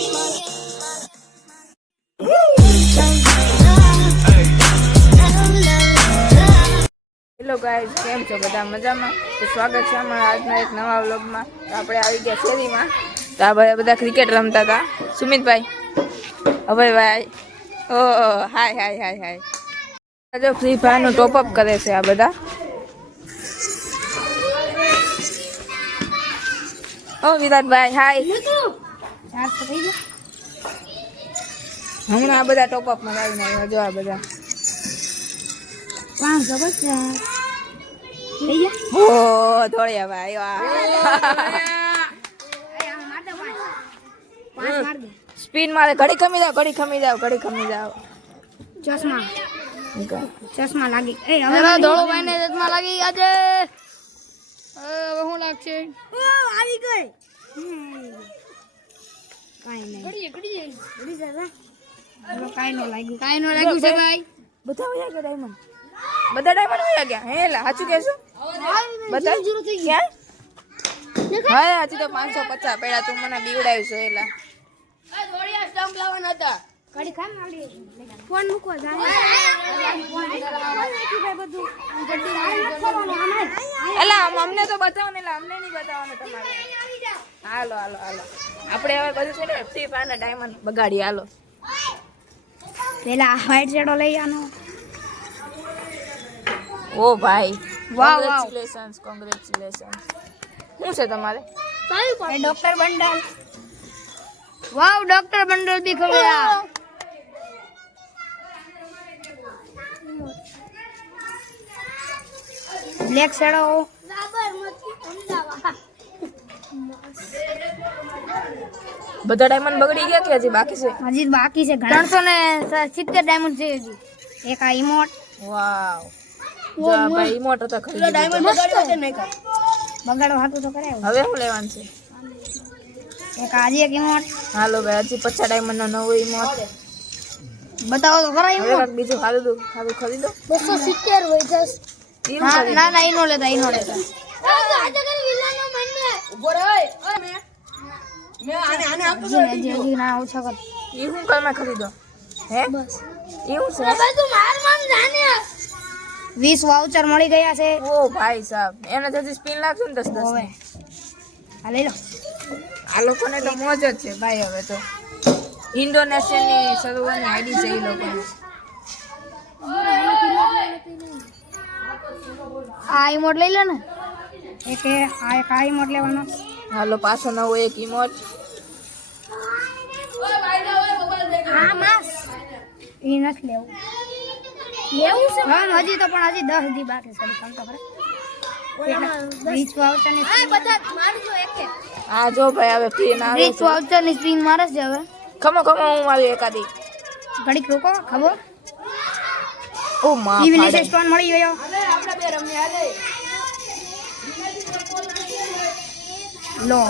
Hello guys, કેમ છો બધા? મજામાં? તો સ્વાગત છે અમારા આજના એક નવા વ્લોગમાં. તો આપણે આવી ગયા શેરીમાં. તો આ બધા ક્રિકેટ રમતા હતા. સુમિતભાઈ, અભયભાઈ, ઓ હાય હાય હાય હાય. જો ફ્રી ફાયરનું ટોપઅપ કરે છે આ બધા. ઓ વિરાટભાઈ, હાય. હમણાં આ બધા ટોપઅપમાં આવીને આવ્યા. જો આ બધા ઓ ધોળિયા ભાઈ, સ્પિન મારે. ઘડી ખમી જાવ, ઘડી ખમી જાવ, ઘડી ખમી જાવ. ચશ્મા લાગી. એ હવે ધોળો ભાઈ ને ચશ્મા લાગી આજે. હવે શું લાગશે? આવી ગઈ. કાઈ નહીં. કાઈ નો લાગ્યું છે ભાઈ. બધા વયા ગયા ડાયમંડ. બધા ડાયમંડ વયા ગયા. હે લા સાચું કહેશું? બધા ક્યાં? હા હજી તો 550 પડ્યા. તું મને બીવડાવ્યું છે એલા. ધોળિયા સ્ટમ્પ લાવવાના હતા. ઘડી ખામ આવડી. ફોન મૂકો જાય. એલા અમને તો બતાવો ને. એલા અમને નહીં બતાવવાનું તમારે. હાલો હાલો હાલો. આપણે હવે બધું છે ને ફ્રી ફાયર ડાયમંડ બગાડી. હાલો પેલા વ્હાઈટ શેડો લઈ આનો. ઓ ભાઈ, વાહ કોંગ્રેચ્યુલેશન્સ કોંગ્રેચ્યુલેશન્સ. શું છે તમારે? Doctor bundle. Wow, doctor bundle भी ખવડાયા. Black shadow. બધા ડાયમંડ બગડી ગયા કે હજી બાકી છે? હજી બાકી છે. 370 ડાયમંડ છે હજી. એક આ ઇમોટ. વાવ, જો આ ભાઈ ઇમોટ હતા ખરીદી. ડાયમંડ બગાડ્યો છે નહીં કર. બગાડો હાતું તો કરાય. હવે શું લેવાનું છે? એક આજે એક ઇમોટ. હાલો ભાઈ, હજી 50 ડાયમંડ નો નવો ઇમોટ બતાવો તો ખરા હવે. ઇમોટ. બીજું ખાધું ખરીદો. 270 હોય જસ. ના ના ઈનો લેતા. ઉભો રહે. હજી ના ઓછા કર. એ શું કરમાં ખરીદો? હે બસ એવું છે? 20 વાઉચર મળી ગયા છે. ઓ ભાઈ સાહેબ, એને તો હજી સ્પિન લાગશે ને 10 હવે 10. આ લઈ લો. આ લોકોને તો મોજ જ છે ભાઈ. હવે તો ઇન્ડોનેશિયાની સર્વરની આઈડી છે એ લોકોની. આ ઇમોટ લઈ લો ને. એક આ ઇમોટ લેવાનો. હાલો પાછો નવો એક ઇમોટ. આ માસ ઈ નથી લેવું. લેવું છે? હા હજી તો, પણ હજી 10 દી બાકી છે. કામ તો કરે. રીચ વાઉચર ની બધા મારજો એક. હા જો ભાઈ, હવે ફ્રી ના આવે રીચ વાઉચર ની સ્પિન મારે છે હવે. ખમો હું મારી એકાદી. ઘડીક રોકો. ખબર ઓ માં ઈવીલી સે સ્ટોન મળી ગયો. આપણે બે રમ્યા હાલે. લો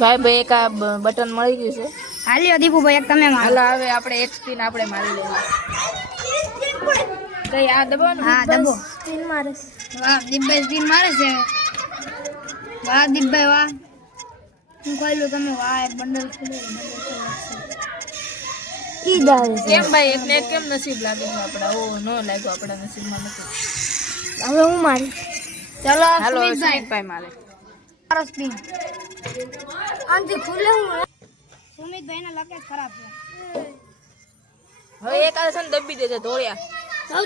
ભાઈ એક આ બટન મળી ગયું છે. હાલ્યો દીપુભાઈ, એક તમે મારો. હાલો હવે આપણે એક સ્પિન આપણે મારી લેવું. કઈ આ દબાવવાનું? હા દબો. સ્પિન મારે. વાહ દીપભાઈ સ્પિન મારે છે. વાહ દીપભાઈ વાહ. હું કહી લો તમે. વાહ એક બંડલ ખુલે. ઈ દાવે કેમ ભાઈ, એકને એક કેમ નસીબ લાગે છે આપડા? ઓ નો લાગ્યો આપડા નસીબમાં નથી. હવે હું મારી. ચલો હાલો સુમિતભાઈ સુમિતભાઈ મારે. મારો સ્પિન આંથી ખુલે. હું સુમિતભાઈ ના લકેજ ખરાબ છે. હવે એક આ છે ને દબી દેજે ધોળિયા.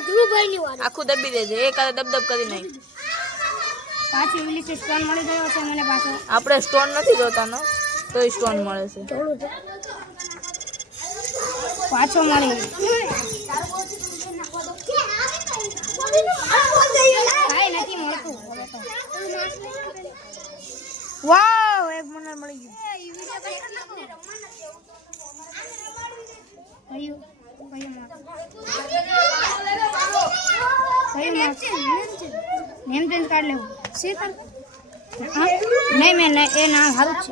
ધ્રુવભાઈ ની વાત. આખું દબી દેજે. એક આ દબદબ કરી નાખ. પાછી ઈવીલી સે સ્ટોન મળી ગયો છે મને પાછો. આપણે સ્ટોન નથી જોતાનો તોય સ્ટોન મળે છે. પાછો મળી. કાઈ નથી મળતું હવે તો. વાવ એક મને મળી ગયું. નેમ ચેન્જ કાઢ લેવું. નહીં મેં એ ના સારું જ છે.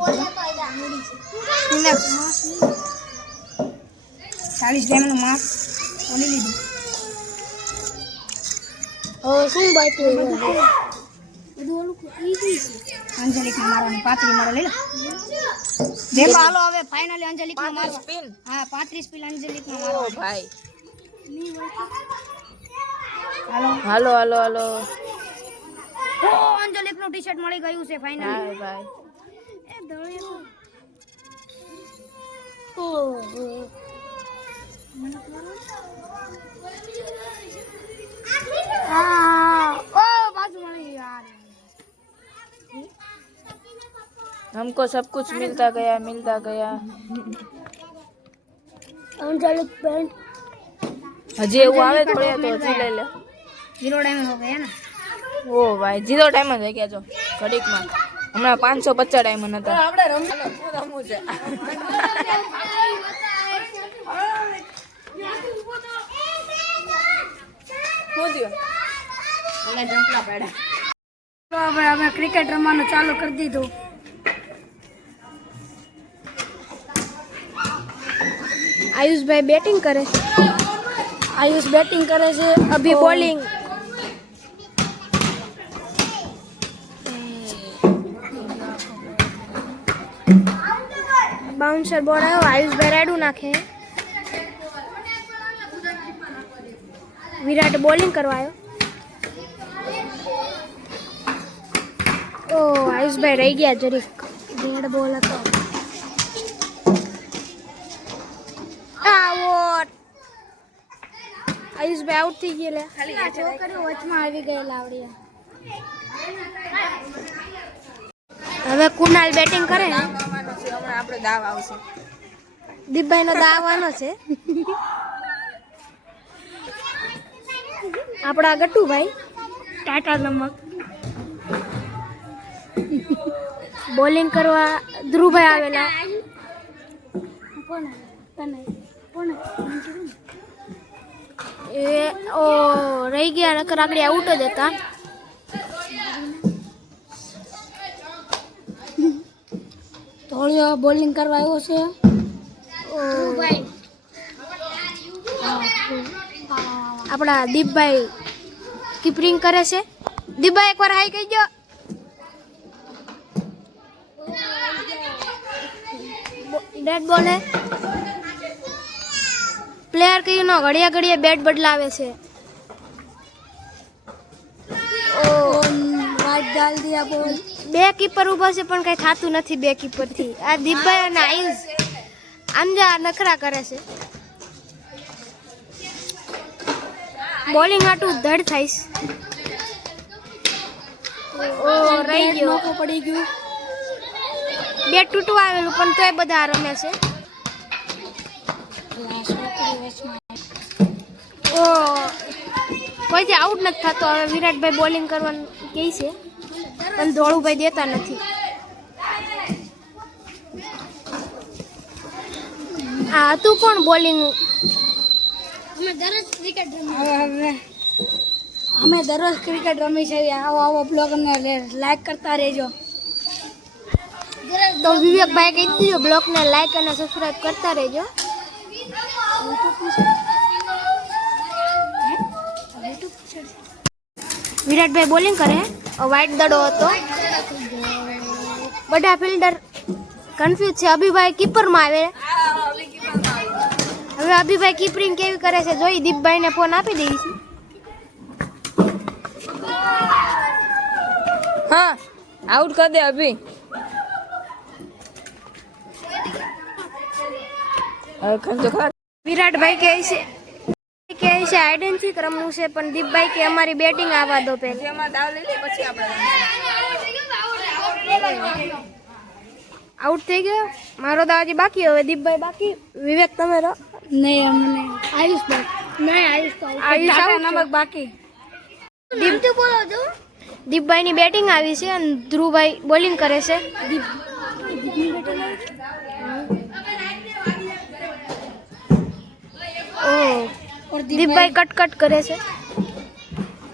40 ડાયમંડ માર્ક ઓલી લીધું. શું બાકી બધું ઓલું ઈઝી છે. અંજલિક મારવાની પાતળી મારો લઈ લો. देखो हालो હવે ફાઇનલી અંજલિક માં મારવા સ્પિન હા 35 સ્પિન અંજલિક માં ઓ મારવા ભાઈ હાલો હાલો હાલો હાલો ઓ અંજલિક નું ટી-શર્ટ મળી ગયું છે ફાઇનલી હા ભાઈ એ દળ્યો ઓ હા ઓ બાજુ મળી યાર हमको सब कुछ मिलता गया अंजलिक पेंट हजी એવું આવે થોડે તો હજી લઈ લે 0 डायमंड हो गया ना ઓ ભાઈ 0 ડાયમંડ થઈ ગયા છો ઘડીકમાં હમણાં 550 ડાયમંડ હતા આપણે રમવું છે હું થયું મને જંપલા પાડ્યા તો હવે અમે ક્રિકેટ રમવાનું ચાલુ કરી દીધું आयुष भाई बैटिंग करे છે अभी बॉलिंग बाउंसर बॉल आयो आयुष भाई राडू नाखे विराट बॉलिंग करवायो ओ आयुष भाई रही गया जरीक डेढ़ बॉल હતો आउट आयुष भाई आउट थी गेले खाली छोकरी वचમાં આવી ગયેલા આવડિયા હવે કુનાલ બેટિંગ કરે હમણાં આપણે દાવ આવશે દીપભાઈ નો દાવાનો છે આપડા ગટ્ટુભાઈ ટાટા નમક બોલિંગ કરવા ધ્રુવભાઈ આવેલા એ ઓ રહી ગયા નકર આગળ આઉટ જ હતા ધોળિયો બોલિંગ કરવા આવ્યો છે આપણા દીપભાઈ કીપરિંગ કરે છે દીપભાઈ એકવાર હાઈ કહી દો ડેડ બોલ હે પ્લેયર કયું નો ઘડિયા ઘડિયા બેટ બદલાવે છે ઓ વાઇટ ડાલ દિયા બોલ બે કીપર ઊભા છે પણ કઈ થાતું નથી બે કીપર થી આ દીપભાઈ અને આયુષ આમ જ નખરા કરે છે બોલિંગ આટું ધડ થાઈશ ઓ રહી ગયો નોકો પડી ગયું બેટ તૂટવા આવેલું પણ તોય બધા રમે છે ઓ કોઈથી આઉટ નથી થતો હવે વિરાટભાઈ બોલિંગ કરવાનું કહે છે પણ ધોળુભાઈ દેતા નથી આ હતું કોણ બોલિંગ અમે દરરોજ ક્રિકેટ રમી છે આવો આવો બ્લોગ અમને લાઈક કરતા રહેજો તો વિવેકભાઈ કહી દીધું બ્લોગને લાઈક અને સબસ્ક્રાઇબ કરતા રહેજો વિરાટભાઈ બોલિંગ કરે વાઇટ દડો હતો બધા ફિલ્ડર કન્ફ્યુઝ છે અભિભાઈ કીપરમાં આવે હવે અભિભાઈ કીપરિંગ કેવી કરે છે જોઈ દીપભાઈને ફોન આપી દઈ છે હા આઉટ કર દે અભી વિરાટભાઈ કહે છે આઈડેન્ટિક રમવું છે પણ દીપભાઈ કે અમારી બેટિંગ આવવા દો પહેલા જેમાં દાવ લઈ લે પછી આપણે આઉટ થઈ ગયો મારો દાવાજી બાકી હવે દીપભાઈ બાકી વિવેક તમે રહો નહીં અમને આયુષભાઈ નહીં આયુષ નમક બાકી દીપ બોલો છો દીપભાઈની બેટિંગ આવી છે અને ધ્રુવભાઈ બોલિંગ કરે છે દીપભાઈ કટ કરે છે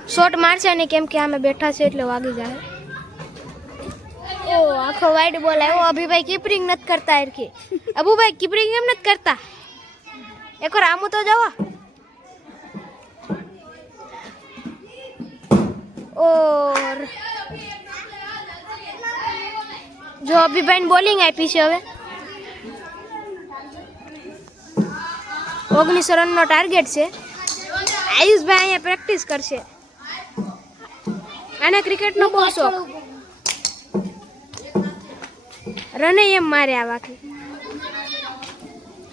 શોટ મારશે નહીં કેમ કે અમે બેઠા છે એટલે વાગી જાય ઓ આખો વાઇડ બોલ આવ્યો અભિભાઈ કીપરિંગ નથી કરતા એરખી અબુભાઈ કીપરિંગ એમ નથી કરતા એકવાર આમું તો જવા ઓર જો અભિભાઈ બોલિંગ આપી છે હવે 19 રનનો ટાર્ગેટ છે. આયુષભાઈ અહીંયા પ્રેક્ટિસ કરશે. આને ક્રિકેટનો બહુ શોખ. રને એમ મારે આ વાકી.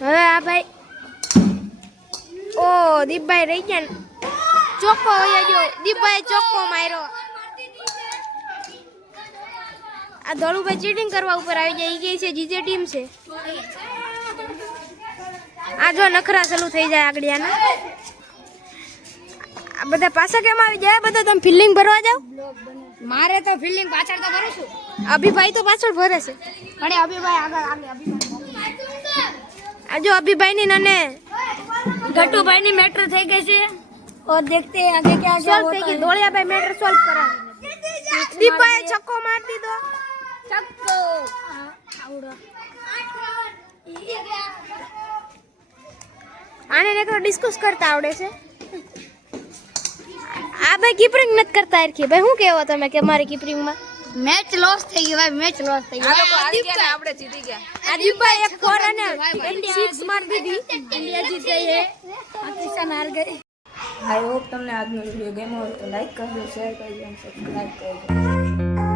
હવે આ ભાઈ ઓ દીપભાઈ રહી ગયા ને. ચોખ્ખો હોય ગયો. દીપભાઈ ચોખ્ખો માર્યો. આ ધોળુભાઈ ચીટિંગ કરવા ઉપર આવી જાય. ઈ છે જીજે ટીમ છે. આ જો નખરા ચાલુ થઈ જાય આગળિયાના. આ બધા પાછા કેમ આવી જાય? બધા તમે ફિલ્ડિંગ ભરવા જાવ? મારે તો ફિલ્ડિંગ પાછળ તો કરું છું. અભિભાઈ તો પાછળ ભરે છે. પણ અભિભાઈ આગળ અભિભાઈ. આ જો અભિભાઈ ની નને ગટુભાઈ ની મેટર થઈ ગઈ છે. और देखते हैं आगे क्या क्या સોલ્વ થઈ ગઈ. ધોળિયાભાઈ મેટર સોલ્વ કરાવે. દીપભાઈ છક્કો માર દીધો. छक्को આને એકલો ડિસ્કસ કરતા આવડે છે. આ ભાઈ કીપરિંગ નથી કરતા હરખી. ભાઈ શું કહેવો તમે કે મારી કીપરિંગમાં मैच लॉस થઈ ગયો ભાઈ. मैच लॉस થઈ આ ગયો. લોકો હારી ગયા ને આપણે જીતી ગયા. આ દીપભાઈ એક ફોર અને 6 માર દીધી. इंडिया जीत गई है. पाकिस्तान हार गई. આઈ હોપ તમને આજનો વિડીયો ગમ્યો હોય તો લાઈક કરજો, શેર કરજો અને સબસ્ક્રાઈબ કરજો.